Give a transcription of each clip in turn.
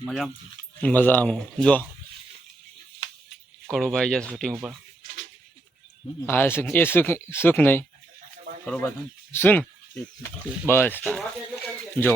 મજામાં જો કરો ભાઈ જાય શૂટિંગ ઉપર હા એ સુખ નહીં સુન બસ જો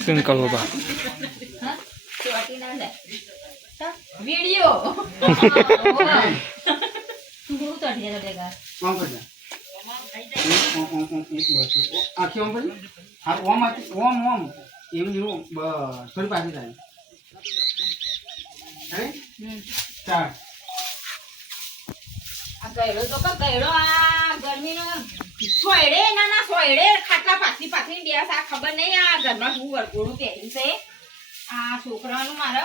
सुन करो बा वीडियो गर्मी सोयडे ना सोयडे खाटला पाथरी पाथरी दिवस आ खबर नहीं आ घर में हूँ वरगोड़ू पहरी से आ छोकरा मारा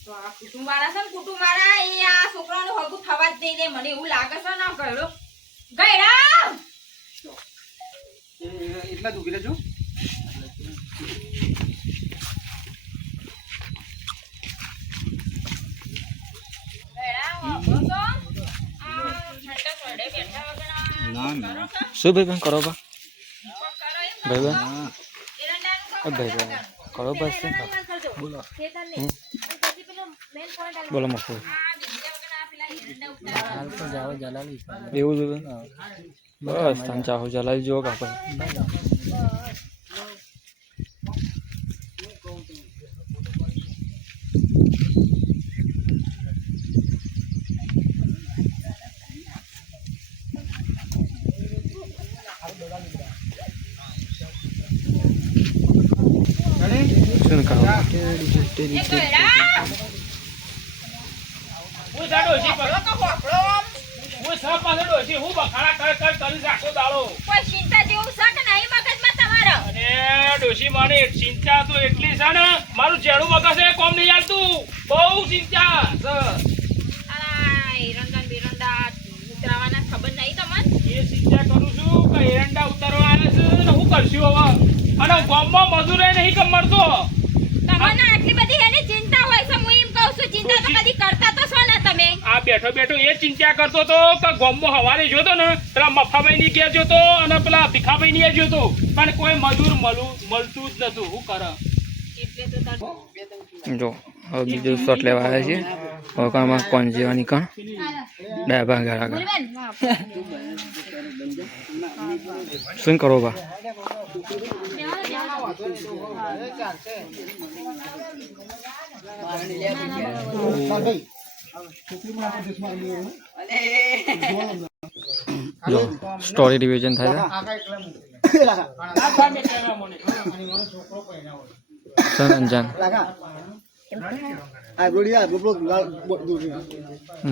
तो आ कुटुंब वाला से कुटुंब वाला ये आ छोकरा हगू थवा दे दे मने એવું લાગે છે ના ગયડો ગયડા એટલા જ ઉભી રહેજો શું ભાઈ કરો બા ભાઈ ભાઈ કરો બસ બોલો બોલો મસ્ત એવું જ બસ તમે ચાહો જલાવી જુઓ કાપડ सुन करो ચિંતા તો એટલી છે ને મારું જેડું મગજ એ કોમ નહીં આવતું બહુ ચિંતા ખબર નહીં તમને એ ચિંતા કરું છું કે એરંડા ઉતારવા આવે છે ને હું કરશું હવે અને ગામમાં મજૂરે નહીં કે મળતો તમને આટલી બધી એની ચિંતા હોય છે હું એમ કહું છું ચિંતા તો કદી કરતા તો છો ને તમે આ બેઠો બેઠો એ ચિંતા કરતો તો કે ગામમાં હવારે જોતો ને પેલા મફાભાઈ ની ગયા જોતો અને પેલા ભીખાભાઈ ની જોતો પણ કોઈ મજૂર મળતું જ નતું શું કરે એટલે તો જો હવે બીજું શોટ લેવા આવ્યા છીએ હવે કામાં કોણ જેવાની કણ ડાબા આગળ શું કરો બા જો સ્ટોરી ડિવિઝન થાય સન અંજાન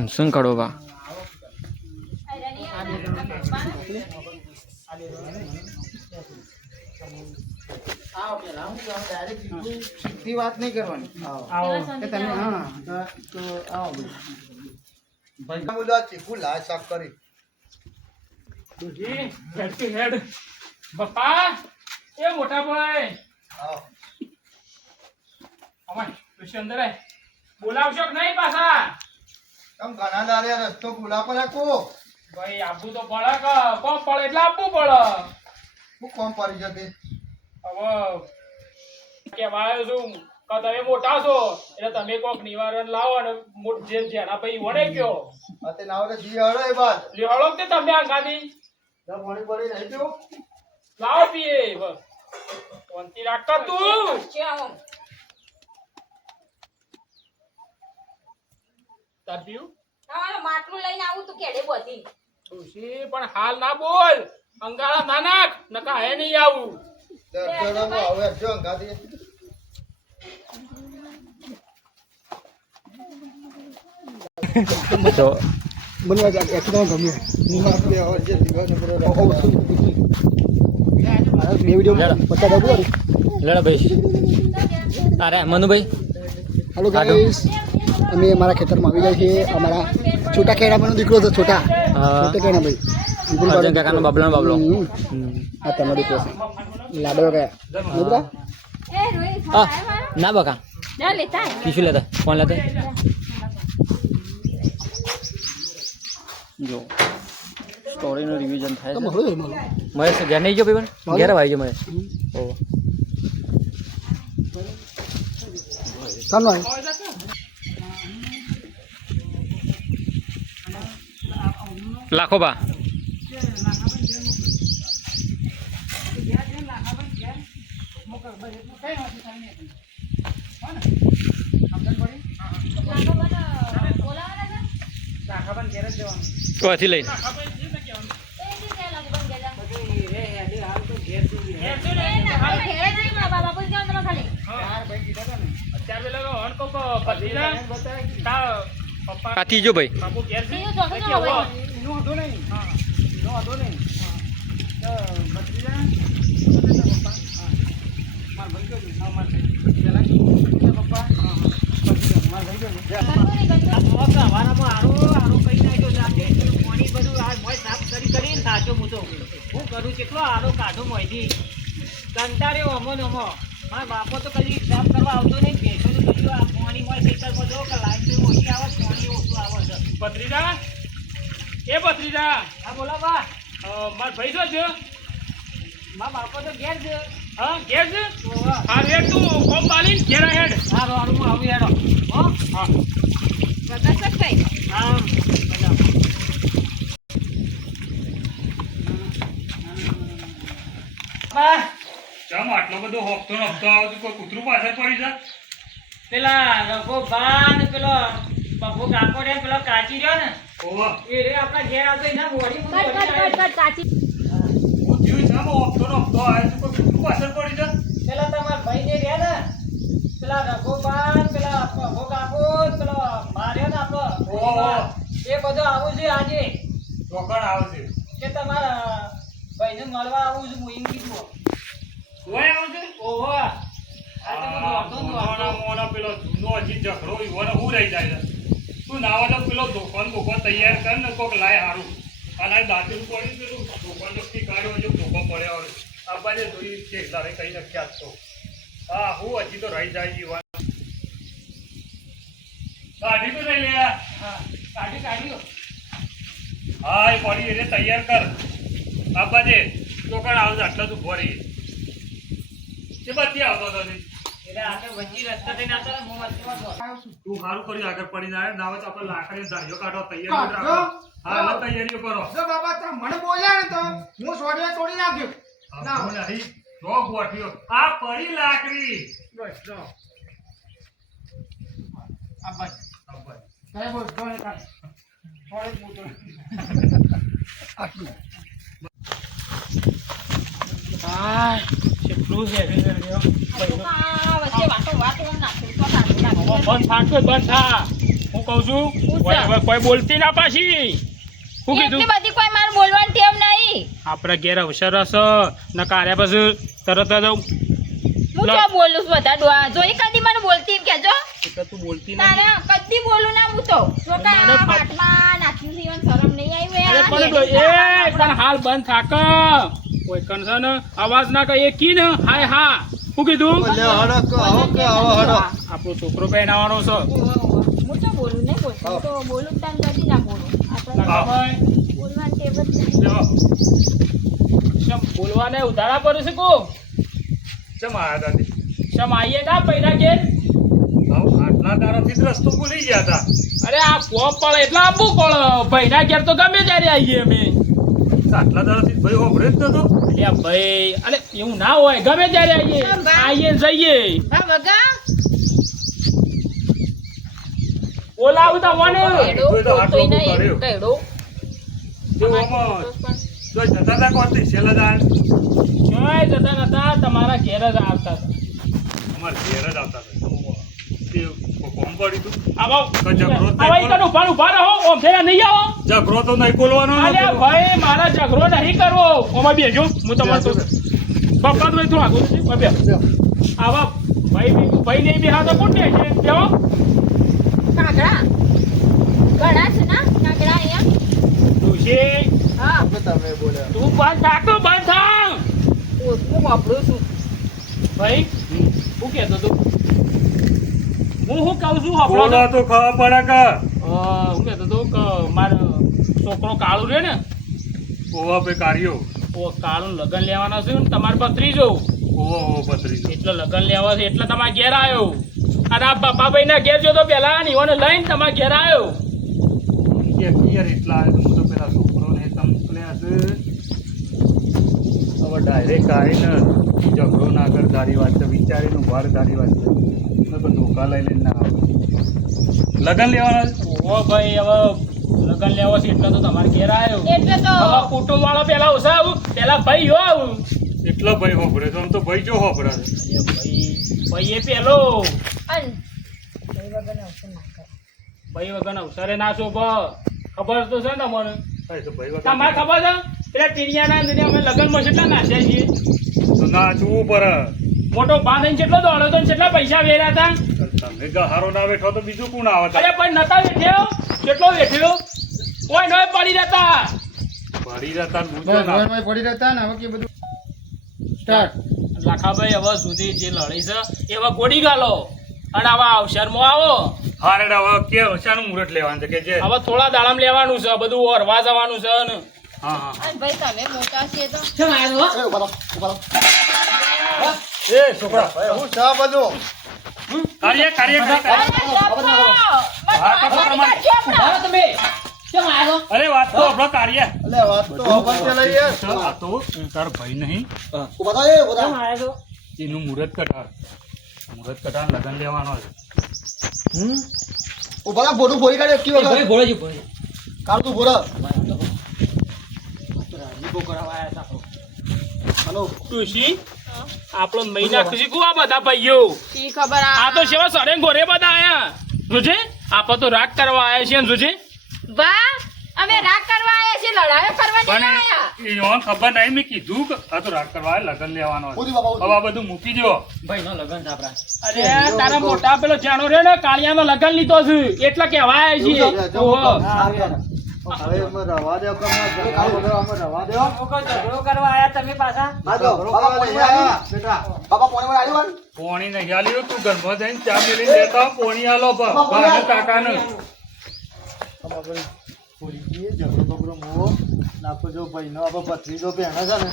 શું કરો બા સીધી વાત નહીં કરવાની તમે હા તો આવો ભાઈ બોલો ચીકુ લાજ સાફ કરી દુજી હેડ ટુ હેડ બાપા એ મોટા ભાઈ આવો અમાર તું અંદર આય બોલાવશો કે નહીં પાછા તમ ઘણા દાડે રસ્તો ભૂલા પડે કો ભાઈ આપવું તો પડે કે કોમ પડે એટલે આપવું પડે હું કોમ પડી જતે હવે કેવાય છું કે તમે મોટા છો એટલે તમે કોક નિવારણ લાવો અને જે જેના ભાઈ વડે ગયો અતે નાવરે જી હળો એ બાદ લેવાળો કે તમે આગામી દમ વણી પડી રહી ગયો લાવો પીએ બસ કોંતી રાખતા તું તાપ્યું તમારો માટલું લઈને આવું તું કેડે બધી તુસી પણ હાલ ના બોલ અંગાળા ના નાખ નકા હે નહીં આવું દરજડો હવે જો ગાદી તો મને આજ એકદમ ગમ્યું હું આપણે જે દીવાનો કરે બે વિડિયો પતા દઉં લડા ભાઈ અરે મનુભાઈ હેલો ગાઈસ, અમે અમારા ખેતરમાં આવી ગયા છીએ. અમારા છોટા કેળાનો દીકરો હતો, છોટા કેળા ભાઈ, અર્જુન કાકાનો બાબલો બાબલો. હા તમારો દીકરો છે. લાડો ગયા મિત્રા હા ના બકા ના લેતા ટીશ્યુ લેતા ફોન લેતા જો સ્ટોરીનું રિવિઝન થાય તમે છે. હવે મળો મહેશ ઘેર નહીં ગયો ભાઈ પણ ઘેર આવી ગયો મહેશ. ઓ સાનો આવ્યો લાખો બા કોથી લઈને આ ત્રીજો ભાઈ બાપો તો કદી સાફ કરવા આવતો નહીં. ભેંસોનું બધું આ પાણી હોય ખેતરમાં જો કે લાઈટ ઓછી આવે, પાણી ઓછું આવે છે. ભત્રીજા એ ભત્રીજા હા બોલો બા. માર ભાઈ શું છે? મારા બાપો તો ઘેર છે. હા ઘેર છે. ઓવા. હા રેડ તું કોમ બાલીન ઘેર હેડ. હા રોડમાં આવું હેડો. હો હા પ્રકાશભાઈ હા મજા. બા ચમ આટલો બધો હોપતો નપતો આવતો કોઈ કૂતરું પાછળ પડી જાય. પેલા રઘો બા ને પેલો પપ્પુ કાકો રે પેલો કાચી રહ્યો ને ઓવા એ રે આપણા ઘેર આવતો એના બોડી કટ કાચી હું જીવ ચમ હોપતો નપતો આવે તો કોઈ કૂતરું પાછળ પડી જાય. પેલા તમારા ભાઈ ને રહ્યા ને પેલા રઘો બા ને પેલા પપ્પુ કાકો ને પેલો માર્યો ને આપણો ઓહો. એ બધું આવું છે આજે ચોકણ આવશે. કે તમારા ભાઈને મળવા આવું છું હું એમ કીધું. ઓય આવશે. ઓહો આ તો બધું વાંધો ને વાંધો. મોના પેલો જૂનો હજી ઝઘડો ઈવોને હું રહી જાય છે. તું નાવા તો પેલો દોકાન બોકાન તૈયાર કર ને કોક લાય હારું. અને આ દાંતેલું પડી પેલું દોકાન જોખી કાઢ્યો હજુ ધોકો પડ્યો હવે આબાને જોઈ છે તારે કઈ નખ્યા જ તો. હા હું હજી તો રહી જાય ઈવોને. કાઢી તો નહીં લે. હા કાઢ્યો. હા એ પડી એટલે તૈયાર કર. આબાજે દોકાન આવે આટલા તું ભરી તે બધી આવતો હતો ને. એટલે આપણે વચ્ચે રસ્તા થઈને આવતા ને હું વચ્ચેમાં હતો. તું સારું કર્યું આગળ પડીને આવ્યા ના હોય તો આપણે લાકડી ધારીઓ કાઢો તૈયારી રાખો. હા એટલે તૈયારીઓ કરો. જો બાબા તમે મને બોલ્યા ને તો હું સોડિયા તોડી નાખ્યો. આ હું નહીં જો ગોઠ્યો આ પડી લાકડી. બસ જો આ બસ. સાહેબ બોલ કોણ કાઢ થોડે મોટો આટલું હા કેટલું છે વચ્ચે વાતો વાતો નાખ્યું તો સારું લાગે. બંધ થાક બંધ થા. હું કહું છું છે? કોઈ બોલતી ના પાછી. શું એટલી કીધું? બધી કોઈ મારે બોલવાની ટેવ નહીં. આપણે ઘેર અવસર હશે ને કાર્ય પછી તરત જ હું તો બોલું છું બધા ડોહા જોઈ કદી મને બોલતી એમ કહેજો. એટલે તું બોલતી તારે કદી બોલું ના હું તો જો કે મને આ વાતમાં નાખ્યું છે ઈવન શરમ નહીં આવી અરે હોય. પણ પણ હાલ બંધ થાક. કોઈ કન્સર્ન અવાજ ના કહીએ કી ને હાય હા. શું કીધું? આપણો છોકરો પહેરાવાનો છે. હું તો બોલું નહીં બોલતી હું તો બોલું ટાઈમ કદી ના બોલું આપણે ભાઈ, બોલવાની ટેવ જ નહીં. જો. શમ બોલવાને ઉધારા પર છે કો ચમ આયા દાદી શમ આઈએ ના પૈડા કે આટલા દારાથી જ રસ્તો ભૂલી ગયા હતા. અરે આ ફોર્મ પડે એટલે આપવું પડે. ભાઈના ઘેર તો ગમે ત્યારે આવીએ અમે. આટલા દારાથી ભાઈ હોભળે જ નતો. અરે ભાઈ અરે એવું ના હોય ગમે ત્યારે આવીએ આવીએ જઈએ. હા વગા બોલાવું તમને. કેડો બોલતોય નહીં કેડો જોઈ જતા હતા કોણથી છેલ્લા દાન જોઈ જતા નતા તમારા ઘેર જ આવતા હતા. અમારા ઘેર જ આવતા હતા. તે કોમ પડી તું આવો ઝઘડો આવો ઈ કનું ભાન ઉભા રહો. ઓમ થયા નહીં આવો. ઝઘડો તો નહીં બોલવાનો. અરે ભાઈ મારા ઝઘડો નહીં કરવો. ઓમાં બેજો હું તમારે પપ્પા તો તું આગળ છે બે આવા ભાઈ નહીં બેહા તો કોણ છે બેહો કાગડા ઘણા છે ના કાગડા અહીંયા ડોશી હા તમે બોલ્યા તું બંધ થાક તો બંધ થાક હું વાપરું છું ભાઈ શું કહેતો તું હું કહું છું આપણો બોલો તો ખબર પડે કે હું કહેતો તું કે મારો છોકરો કાળું રે ને ઓવા પે કાર્યો ઓ કાળું લગન લેવાના છે ને તમારે ભત્રીજો ઓવો પતરી એટલે લગન લેવા છે એટલે તમારે ઘેર આવ્યો અને આ બાપાભાઈ ના ઘેર જો તો પેલા નીવાને લઈને તમારે ઘેર આવ્યો યાર એટલા હું તો પેલા છોકરોને તમ મોકલ્યા છે હવે ડાયરેક્ટ આવીને ઝઘડો ના કર તારી વાત છે વિચારીને ઉભાર તારી વાત છે તો ધોકા લઈ લઈને ના આવે લગન લેવાના છે? ઓ ભાઈ હવે લગન લેવા છે એટલે તો તમારે ઘેર આવ્યો એટલે તો હવે કુટુંબ વાળો પેલા ઓછા આવું પેલા ભાઈ હો આવું એટલો ભાઈ હોપડે તો આમ તો ભાઈ જો હોપડે છે ભાઈ એ પેલો અન ભાઈ વગર અવસરે ના શોભ ખબર તો છે ને મને હા, એ તો ભાઈ વગર તમારે ખબર છે પેલા ટીનિયાના અંદર અમે લગનમાં કેટલા નાખ્યા છીએ તો નાચવું પડે મોટો બાંધીને કેટલો દોડ્યો તો ને કેટલા પૈસા વેર્યા હતા તમે ગહારો ના બેઠો તો બીજું કોણ આવે અરે પણ નતા વેઠ્યો કેટલો વેઠ્યો કોઈ નોય પડી રહેતા પડી જતા બસ બૂજો ના ઘરમાં પડી રહેતા ને હવે કે બધું સ્ટાર્ટ લાખાભાઈ હવે સુધી જે લડી છે એવા ગોડી ગાલો અને આવા અવસરમાં આવો હારે હવે કે શાનું મુહૂર્ત લેવાનું છે કે જે હવે થોડા દાડામાં લેવાનું છે બધું ઓરવા જવાનું છે ને હા હા અન ભાઈ તમે મોટા છીએ તો એ ઉભા રહો, ઉભા રહો. એ છોકરા હું ચા બધું કાર્ય કાર્ય અરે તમે અરે વાત તો આપણો કાર્ય એટલે વાત તો ખબર છે લઈ યાર આ તો તાર ભાઈ નહીં ઉભા રહો, એ ઉભા રહો. એનું મુહૂર્ત કટાર લગન લેવાનો છે ઉભા રહો, ભોળું ભોળી કાઢે એકટી વખત. કાઢ તું ભોળા. હાલો. તુશી આપણો મહિના ખુશી કુ આ બધા ભાઈઓ શી ખબર આ તો સેવા સરે ગોરે બધા આયા જોજે આપણે તો રાગ કરવા આયા છીએ ને જોજે વાહ અમે રાગ કરવા આયા છીએ લડાઈ કરવા નહીં પણ આયા એને ખબર નહીં મેં કીધું કે આ તો રાગ કરવા લગન લેવાનો છે. ઉધી બાબા, ઉધી. હવે આ બધું મૂકી દો અરે તારા મોટા પેલો જાણો રે ને કાળિયાનો લગન લીધો છે એટલે કહેવાય છે ઓહો. હવે અમે રવા દે અમે રવા દે ઝઘડો કરવા આયા તમે પાછા હા જો, બાબા પોણી માં આવ્યું? બેટા બાબા પોણી માં આવ્યું? પોણી નહીં આલ્યું તું ઘરમાં જઈને ચા મેળીને દેતા આવ, પોણી આલો ભાને કાકાને ઝઘડો બગડો મોવો નાખો જો ભાઈ નો આપણે ભત્રીજો પહેણે છે ને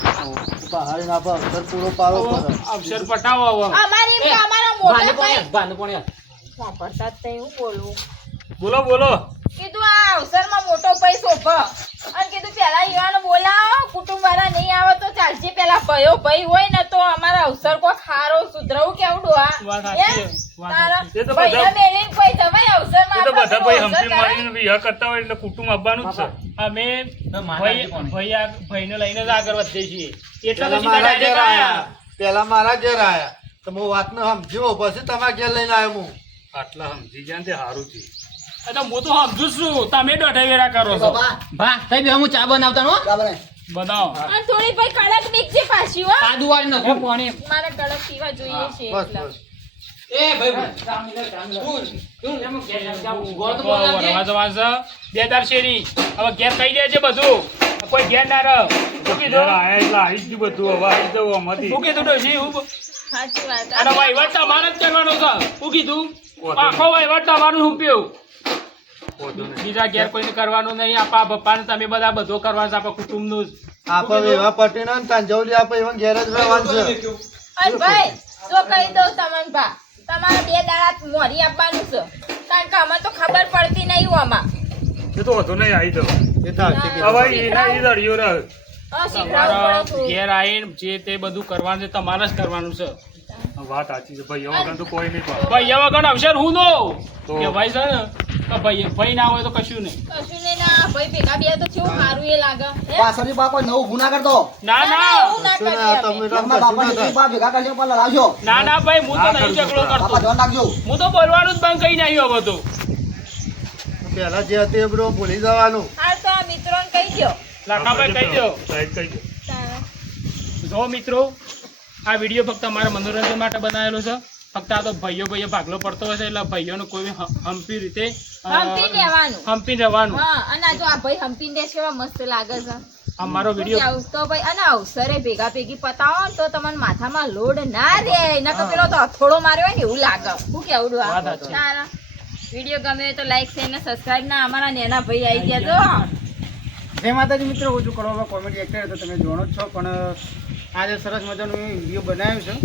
તો પહાડી ના આપણે અવસર પૂરો પાડવો પડે અવસર પટાવો હવે અમારી એમ કે અમારા મોટા ભાઈ વાપરતા જ તઈ હું બોલું બોલો બોલો કીધું આ અવસરમાં મોટો ભાઈ શોભા અને કીધું પેલા યુવાનો બોલાવો કુટુંબ વાળા નહીં આવે તો ચાલશે પેલા ભયો ભાઈ હોય ને તો અમારા અવસર કોઈ ખારો સુધરવું કેવું વાત સાચી, વાત તારા એ તો ભાઈને બધા- મેળીને કોઈ જવાય અવસરમાં એ તો બધા ભાઈ અવસર હંપી કરાય. મારીને વિવાહ કરતા હોય એટલે કુટુંબ આવવાનું જ છે અમે ભાઈને લઈને જ આગળ વધીએ છીએ એટલે તો પેલા સીધા મારા direct ઘેર આયા. આયા પેલા મારા ઘેર આયા તો હું વાતને સમજ્યો પછી તમારા ઘેર લઈને આવ્યો હું આટલા સમજી ગયા ને તે સારું છે એ તો હું તો સમજુ જ છું તમે દોઢે વેરા કરો છો બાબા ચા બનાય. બનાવો અને થોડી ભાઈ કડક નીકળી પાછી હો મારે કડક પીવા જોઈએ છે બસ એટલે બસ વરવા જવાનું છે. બે તાર શેરી હવે ઘેર કહી દેજે બધું કોઈ ઘેર ના રહે શું ઘેર કીધું આયા એટલે આવી જ ગયું બધું હવે આવી જવું આમાંથી શું કીધું ડોશી? હું સાચી વાત અને વહીવટ તમારે જ કરવાનો છે શું કીધું વાંધો આખો વહીવટ તમારું હુંપ્યું વાંધો નહીં. બીજા ઘેર કોઈને કરવાનું નહીં આપણા પપ્પાને તમે બધા બધો કરવાનું છે આપણા કુટુંબનું જ. આપણે વેવા પટીને ને તાંજવલી આપણે એવા ઘેર જ રહેવાનું છે અને ભાઈ જો કહી દઉં તમને ભા તમારે 2 દાડા મોરી આપવાનું છે કારણ કે અમે તો ખબર પડતી નહીં આમાં એ તો વાંધો નહીં આવી જવું એ તો આવશે કે હવે એના એ લડ્યો રહે શીખડાવવું તમારા પડે થોડું. ઘેર આવીને જે તે બધું કરવાનું છે તમારે જ કરવાનું છે વાત સાચી છે ભાઈ વગર તો કોઈ નહીં પણ ભાઈ એવા વગર અવસર હું નો તો- કે ભાઈ છે ને કે ભાઈ ના હોય તો કશું નહીં કશું નહીં ના ભાઈ ભેગા બે તો કેવું સારું એ લાગે હે? પાછળથી બા કોઈ નવું ગુના કરતો. ના ના એવું ના કશું કરીએ ના, અમે. તમે લગ્નમાં બાપાને કશું ના એક બા ભેગા કરજો પણ લડાવજો. ના ના ભાઈ હું તો નહીં ઝઘડો બાપા કરતો ધ્યાન રાખજો. હું તો બોલવાનું જ બંધ કરી નાખ્યું હવે તો પહેલા જે હતું એ બધું ભૂલી જવાનું હાલ તો આ મિત્રોને કહી દો લાખાભાઈ કહી દો સાહેબ કહી દો તારા. જો મિત્રો આ વિડીયો ફક્ત અમારા મનોરંજન માટે બનાવેલો છે ફક્ત આ તો ભાઈઓ ભાગલો પડતો હશે એટલે ભાઈઓનું કોઈ હંપી રીતે હંપી લેવાનું. હંપી રહેવાનું. હા, અને આ જો આ ભાઈ હંપીને દેશ કેવા મસ્ત લાગે છે. અમારો વિડીયો આવું તો ભાઈ અને અવસરે ભેગા ભેગી પતાવો ને તો તમને માથામાં લોડ ના રે, નકર પેલો તો હથોડો માર્યો હોય ને એવું લાગે. શું કેવું ડુઆ? વાત સાચી. તારા વિડીયો ગમે તો લાઈક શેર ને સબસ્ક્રાઇબ ના અમારા નેના ભાઈ આવી ગયા જો. જય માતાજી મિત્રો, હું છું કડવા કોમેડી એક્ટર, તો તમે જોણો જ છો. પણ આજે સરસ મજાનું વિડીયો બનાવ્યો છે.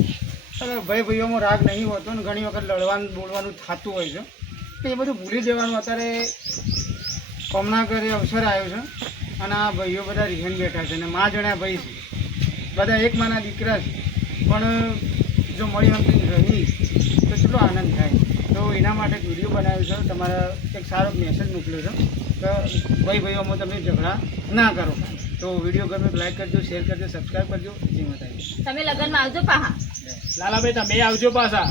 હવે ભાઈઓમાં રાગ નહીં હોતો ને ઘણી વખત લડવાનું બોલવાનું થતું હોય છે, તો એ બધું ભૂલી જવાનું. અત્યારે કોમના ઘરે અવસર આવ્યો છે અને આ ભાઈઓ બધા રિહન બેઠા છે અને મા જણ્યા ભાઈ છે, બધા એક માના દીકરા છે. પણ જો મળી હમતી રહી તો કેટલો આનંદ થાય. તો એના માટે એક વિડીયો બનાવ્યો છે, તમારા એક સારો મેસેજ મોકલ્યો છે કે ભાઈઓમાં તમે ઝઘડા ના કરો. તો વિડીયો ગમે તો લાઈક કરજો, શેર કરજો, સબસ્ક્રાઈબ કરજો. જય માતાજી. તમે લગ્નમાં આવજો પાહા. લાલાભાઈ તમે આવજો પાછા.